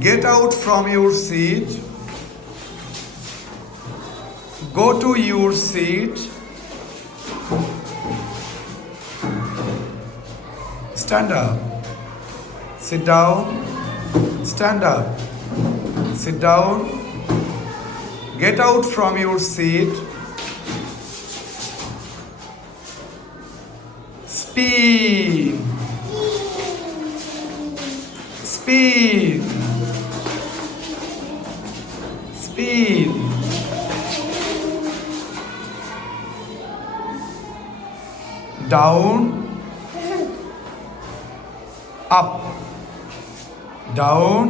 Get out from your seat. Go to your seat. Stand up. Sit down. Stand up. Sit down. Get out from your seat. Speed. Speed. Speed. Down. Up. Down.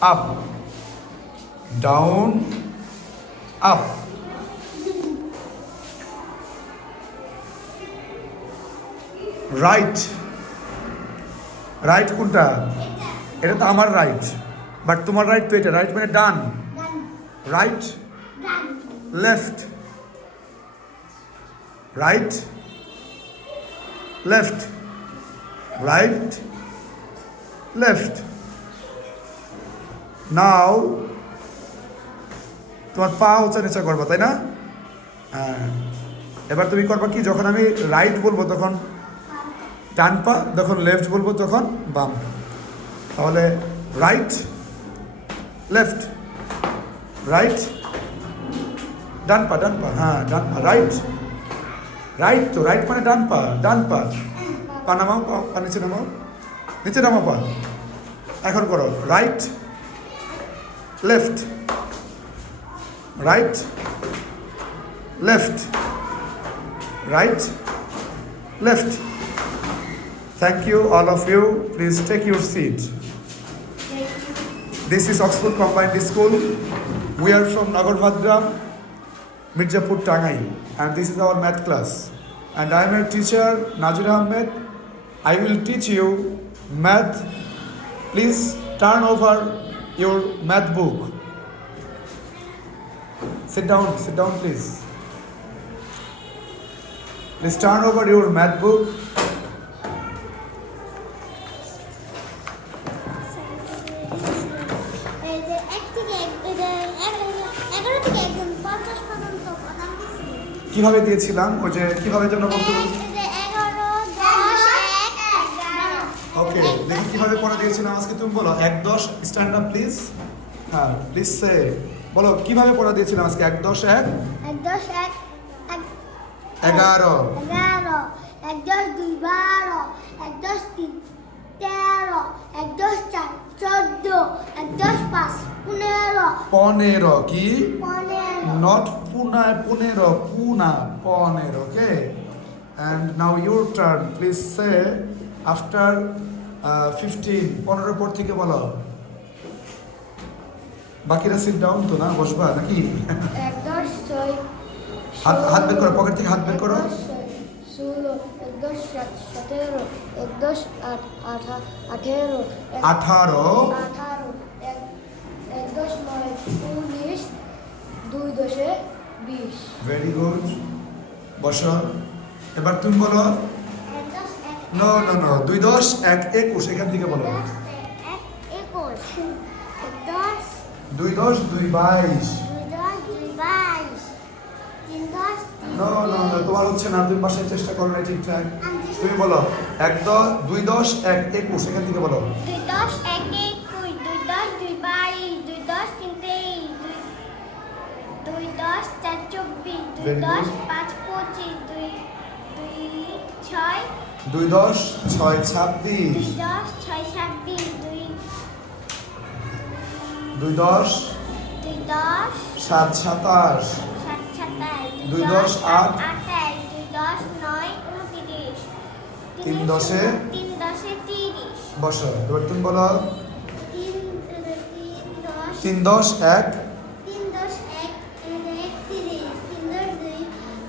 Up. Down. Up. Right. Right কোনটা? এটা তো আমার right, but তোমার right তো এটা। Right মানে ডান। Right, left, right, left, right, left. নাও তোমার পা উঁচা নিচা করবা, তাই না? হ্যাঁ, এবার তুমি করবা কি, যখন আমি রাইট বলবো তখন ডান পা, যখন লেফট বলবো তখন বাম। তাহলে রাইট, লেফট, রাইট, ডান পা, ডান পা, হ্যাঁ ডান পা, রাইট, রাইট তো রাইট মানে ডান পা, ডান পা। পা নামাও, পা নিচে নামাও, নিচে নামাও পা। এখন করো right, left, right, left, right, left. Thank you, all of you. Please take your seat. This is Oxford Combined School. We are from Nagarbhadra, Mirzapur, Tangai, and this is our math class. And I am a teacher, Nazir Ahmed. I will teach you math. Please turn over your math book. Sit down, please. Please turn over your math book. কিভাবে দিয়েছিলাম, ওই যে কিভাবে যেন বলতে, ওকে দেখি কিভাবে পড়া দিয়েছিলাম আজকে। তুমি বলো 1 10 স্ট্যান্ড আপ প্লিজ। হ্যাঁ প্লিজ সে বলো কিভাবে পড়া দিয়েছিলাম আজকে। 1 10 1 1 10 1 11 11 1 10 2 12 1 10 3 13 1 10 4 14 1 10 5 15 15 কি 15 not puna 15 puna 15 okay. And now your turn, please say after 15 15 পর থেকে বলো। বাকিরা সিট ডাউন তো না, বসবা নাকি? 1 10 6 হাত বের করো, পকেট থেকে হাত বের করো। 16 1 10 17 1 10 18 18 1 10 9 19 2 10 20। ভেরি গুড, বসো। এবার তুমি বলো। 1 10 1 নো নো নো 2 10 1 21 এখান থেকে বলো। 2 10 2 22 নো নো নো তোমার হচ্ছে না, তুমি বাসায় চেষ্টা করো না ঠিকঠাক। তুমি বলো 1 10 2 10 1 21 এখান থেকে বলো। 2 10 1 21 2 10 2 22 2 10 3 23 2 10 4 24 2 10 5 25 2 10 2 10 6 26 2 10 6 26 2 10 2 10 7 27 7 27 2 10 8 28 2 10 9 29 3 10 3 10 30 বসো। এবার তুমি বলো 3 10 3 10 1 3 10 1 31 3 10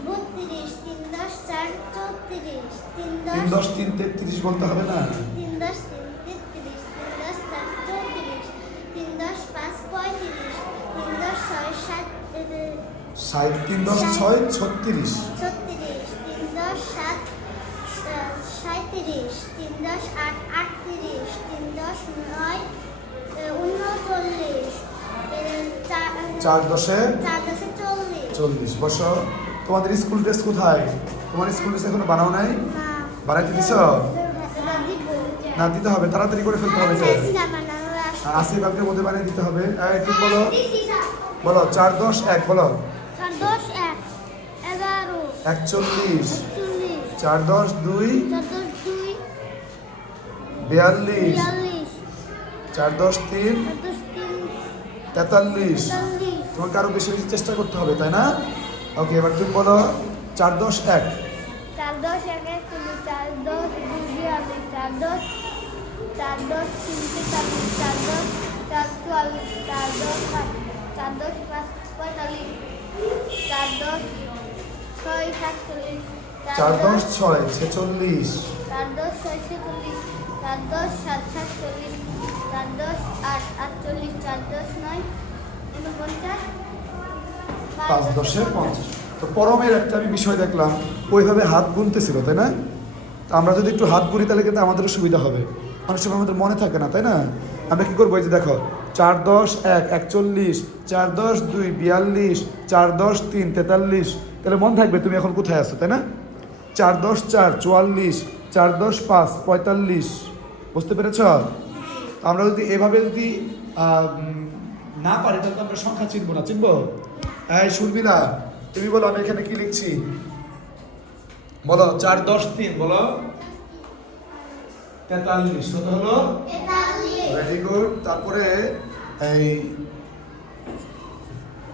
2 32 3 10 4 34 3 10 3 33 বলতে হবে না। 3 10 3 33 3 10 4 34 3 10 5 35 3 10 6 7 3 10 6 36 36 3 10 7 37 3 10 8 38 3 10 9 4 10 4 10 40 40। বসো। তোমাদের স্কুল ড্রেস কোথায়? তোমার স্কুল ড্রেস এখনো বানাও নাই? না বানাইতে দিছ? না, দিতে হবে, তাড়াতাড়ি করে ফেলতে হবে। আজকে কালকের মধ্যে বানিয়ে দিতে হবে। তুমি বলো, বলো 4 10 1 বলো। 4 10 1 11 41 40 4 10 2 4 10 2 42 42 4 10 3 4 10 3 43। 43 তোমাকে আরো বেশি বেশি চেষ্টা করতে হবে, তাই না? ওকে, এবার তুমি বলো 4 10 1 4 10 1 4 10 2 4 10 4 10 3 40 4 10 4 44 4 10 4 10 5 45 4 10 6 47 4 10 6 46 4 10 6 46 4 10 7 47 4 10 8 48 4 10 9 49 5 10 50। তো পরমের একটা আমি বিষয় দেখলাম, ওইভাবে হাত গুনতেছিল, তাই না? তো আমরা যদি একটু হাত গুনি তাহলে কিন্তু আমাদেরও সুবিধা হবে। অনেক সময় আমাদের মনে থাকে না, তাই না? আমরা কি করবো? এই যে দেখো 4 10 1 41 4 10 2 42 4 10 3 43। তাহলে মনে থাকবে তুমি এখন কোথায় আছো, তাই না? 4 10 4 44 4 10 5 45। বুঝতে পেরেছ? আমরা যদি এভাবে যদি না পারি তাহলে তো আমরা সংখ্যা চিনবো না। চিনবো? এই সুরবিলা, তুমি বলো আমি এখানে কি লিখছি? বলো 4 10 3 বলো 43। কত হলো? 43। Very good. তারপরে এই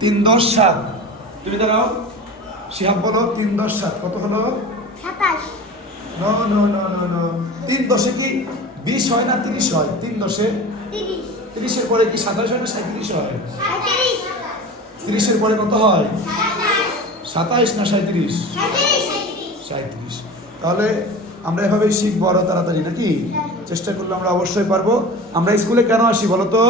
3 10 7। তুমি দাঁড়াও, শিহাব বলো 3 10 7 কত হলো? 27 no no no no no 3 10 কি 20 হয় না 30 হয়? 3 10 30 30 এর পরে কি 27 হয় না 37 হয়? 37 30 এর পরে কত হয়? 27 না 37? 37। তাহলে আমরা এভাবেই শিখবো আরো তাড়াতাড়ি, নাকি? চেষ্টা করলে আমরা অবশ্যই পারবো। আমরা স্কুলে কেন আসি বলো তো?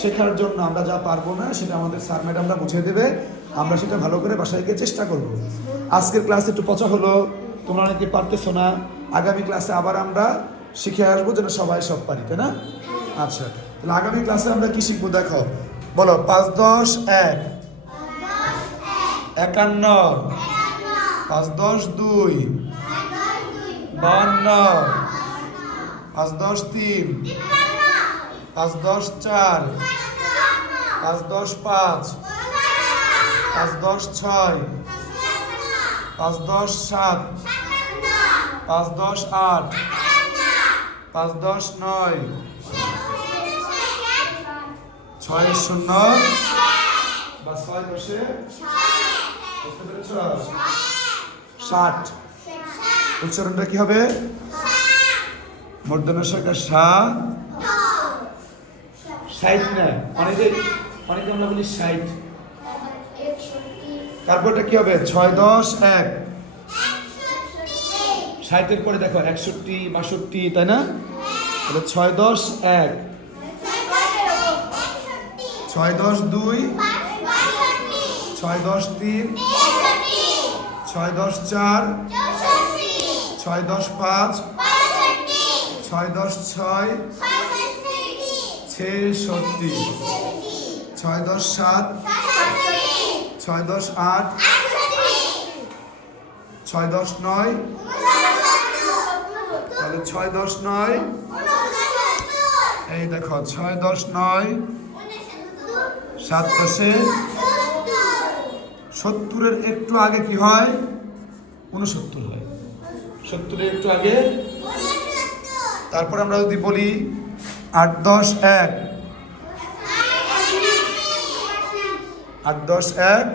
শেখার জন্য। আমরা যা পারবো না সেটা আমাদের স্যার ম্যাডামরা বুঝিয়ে দেবে, আমরা সেটা ভালো করে বাসায় গিয়ে চেষ্টা করব। আজকের ক্লাস একটু পচা হলো, তোমরা অনেকে পারতেছো না। আগামী ক্লাসে আবার আমরা শিখে আসবো যেন সবাই সব পারি, তাই না? আচ্ছা, তাহলে আগামী ক্লাসে আমরা কি শিখবো দেখো। বলো 5 10 1 51 5 10 2 52 5 10 3 5 10 4 5 10 5 5 10 6 5 10 7 5 10 8 5 10 9 6 0 বা 6 10 বুঝতে পেরেছ? 60। উচ্চারণটা কি হবে? মূর্ধন্য সরকার সা 60 না, অনেকে আমরা বলি 60। তারপরটা কি হবে? 6 10 1 60 এর পরে দেখো 61 62, তাই না? তাহলে 6 10 1 6 10 2 6 10 3 6 10 4 6 10 5 6 10 6 66 6 10 7 6 10 8 6 10 9। তাহলে 6 10 9, এই দেখো 6 10 9 7 10 70 এর একটু আগে কি হয়? 69 হয়। 70 এর একটু আগে। তারপর আমরা যদি বলি 8 10 1 8 10 1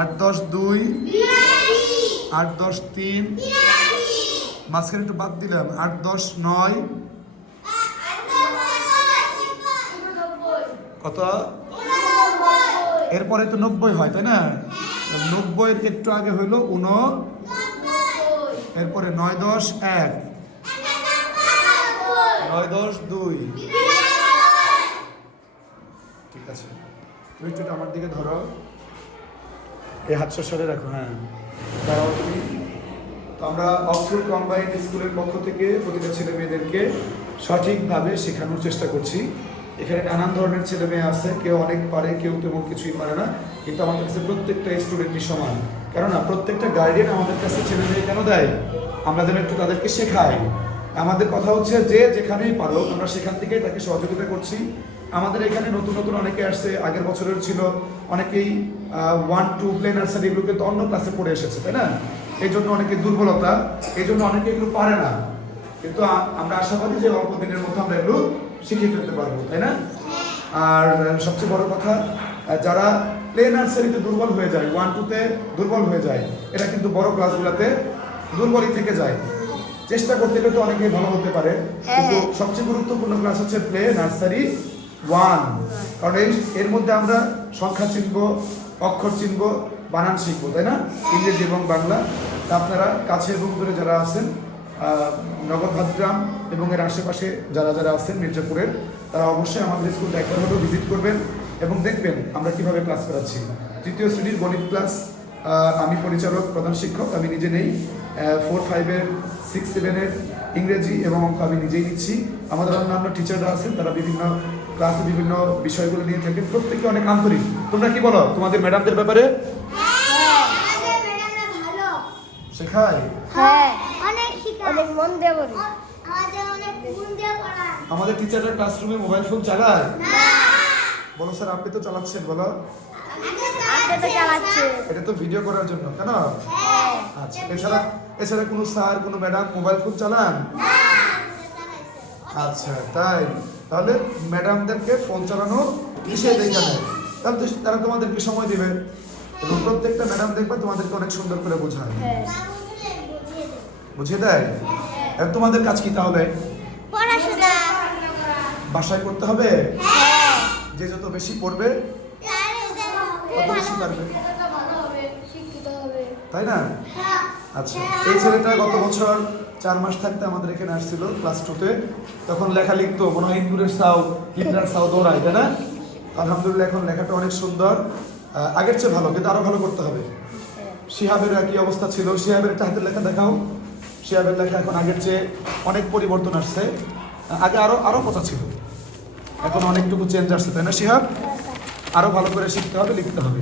8 10 2 8 10 3 মাঝখানে একটু বাদ দিলাম 8 10 9 কত? এরপরে তো 90 হয়, তাই না? 90 এর একটু আগে হইলো 89। এরপরে 9 10 1 9 10 2। ঠিক আছে, তুমি একটু আমার দিকে ধরো, এই হাতটা সরে রাখো। হ্যাঁ, দাঁড়াও তুমি। তো আমরা অক্সফোর্ড কম্বাইন্ড স্কুলের পক্ষ থেকে প্রতিটা ছেলে মেয়েদেরকে সঠিকভাবে শেখানোর চেষ্টা করছি। এখানে নানান ধরনের ছেলে মেয়ে আছে, কেউ অনেক পারে, কেউ তেমন কিছুই পারে না, কিন্তু আমাদের কাছে প্রত্যেকটা স্টুডেন্টই সমান। কেননা প্রত্যেকটা গার্ডিয়ান আমাদের কাছে ছেলে মেয়ে কেন দেয়? আমরা যেন একটু তাদেরকে শেখাই। আমাদের কথা হচ্ছে যে যেখানেই পারো আমরা সেখান থেকে তাকে সহযোগিতা করছি। আমাদের এখানে নতুন নতুন অনেকে আসছে, আগের বছরের ছিল অনেকেই 1, 2 প্লে নার্সারি এগুলো কিন্তু অন্য ক্লাসে পড়ে এসেছে, তাই না? এই জন্য অনেকে দুর্বলতা, এই জন্য অনেকে এগুলো পারে না, কিন্তু আমরা আশাবাদী যে অল্প দিনের মধ্যে আমরা এগুলো শিখিয়ে ফেলতে পারবো, তাই না? আর সবচেয়ে বড় কথা, যারা প্লে নার্সারিতে দুর্বল হয়ে যায়, 1, 2-তে দুর্বল হয়ে যায়, এরা কিন্তু বড় ক্লাসগুলোতে দুর্বলই থেকে যায়। চেষ্টা করতে গেলে তো অনেকেই ভালো হতে পারে, কিন্তু সবচেয়ে গুরুত্বপূর্ণ ক্লাস হচ্ছে প্লে নার্সারি 1, কারণ এর মধ্যে আমরা সংখ্যা চিনব, অক্ষর চিনব, বানান শিখবো, তাই না? ইংরেজি এবং বাংলা। তা আপনারা কাছে এবং দূরে যারা আছেন, নগরহাটগ্রাম এবং এর আশেপাশে যারা যারা আছেন মির্জাপুরের, তারা অবশ্যই আমাদের স্কুলটা একবার হলেও ভিজিট করবেন এবং দেখবেন আমরা কিভাবে ক্লাস করাচ্ছি। 3য় শ্রেণীর গণিত ক্লাস আমি পরিচালক, প্রধান শিক্ষক আমি নিজে নেই। 4, 5-এর 6, 7-এর ইংরেজি এবং অঙ্ক আমি নিজেই নিচ্ছি। আমাদের অন্যান্য টিচাররা আছেন, তারা বিভিন্ন ক্লাসে বিভিন্ন বিষয়গুলো নিয়ে থাকেন, প্রত্যেকে অনেক আন্তরিক। তোমরা কি বলো তোমাদের ম্যাডামদের ব্যাপারে? শেখায়, হ্যাঁ, অনেক মন দিয়ে করি। আমাদের টিচাররা ক্লাসরুমে মোবাইল ফোন চালায়? বলো স্যার, আপনি তো চালাচ্ছেন, বলো। আপনি তো চালাচ্ছেন। এটা তো ভিডিও করার জন্য, কেন? আচ্ছা, এছাড়া কোনো স্যার, কোনো ম্যাডাম মোবাইল ফোন চালান? আচ্ছা, তাহলে ম্যাডামদেরকে ফোন চালানো নিষেধ এখানে, তাহলে তো তারা তোমাদেরকে সময় দিবে এবং প্রত্যেকটা ম্যাডাম দেখবে তোমাদেরকে অনেক সুন্দর করে বোঝায়, বুঝিয়ে দেয়। আর তোমাদের কাজ কি তাহলে? পড়াশোনা বাসায় করতে হবে। যে যত বেশি পড়বে তত বেশি পারবে, শিক্ষিত হবে, তাই না? আচ্ছা, এই ছেলেটা গত বছর 4 মাস থাকতে আমাদের এখানে আসছিল ক্লাস 2-তে, তখন লেখা লিখতো মনে হয় ইন্দুরের সাউ, হিটলার সাউ দৌড়ায়, তাই না? আলহামদুলিল্লাহ এখন লেখাটা অনেক সুন্দর, আগের চেয়ে ভালো, কিন্তু আরো ভালো করতে হবে। শিহাবের কি অবস্থা ছিল? শিহাবের একটা হাতের লেখা দেখাও। শিহাবের লেখা এখন আগের চেয়ে অনেক পরিবর্তন আসছে, আগে আরো কথা ছিল, এখন অনেকটুকু চেঞ্জ আসছে, তাই না শিহাব? আরো ভালো করে শিখতে হবে, লিখতে হবে।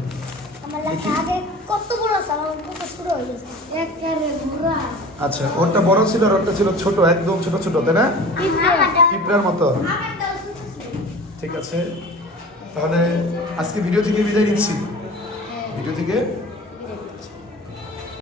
আচ্ছা, ওরটা বড় ছিল আর ওরটা ছিল ছোট, একদম ছোট ছোট, তাই না? পিঁপড়ার মতো। ঠিক আছে, তাহলে আজকে ভিডিও থেকে বিদায় নিচ্ছি, ভিডিও থেকে